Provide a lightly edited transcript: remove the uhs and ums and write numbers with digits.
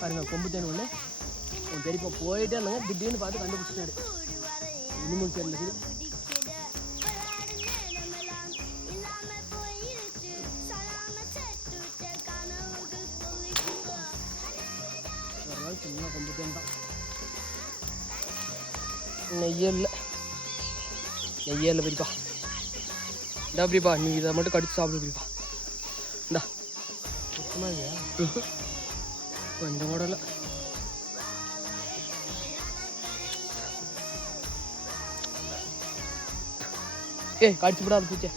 பாருங்க கொம்பு தேன் ஒன்று என் பெரியப்பா போயிட்டே இருந்தாங்க திடீர்னு பார்த்து கண்டுபிடிச்சிட்டாரு இனிமேல் சேர்ந்து ஒரு நாள் சின்ன கொம்பு தேன் தான் நெய்யே இல்லை பெரியப்பா இந்தா பெரியப்பா நீ இதை மட்டும் கடிச்சு சாப்பிடு பெரியப்பா இந்தா சுத்தமாக இல்லையா கொஞ்சம் கூட இல்லை ஏய் கடிச்சு விடாது பூச்சே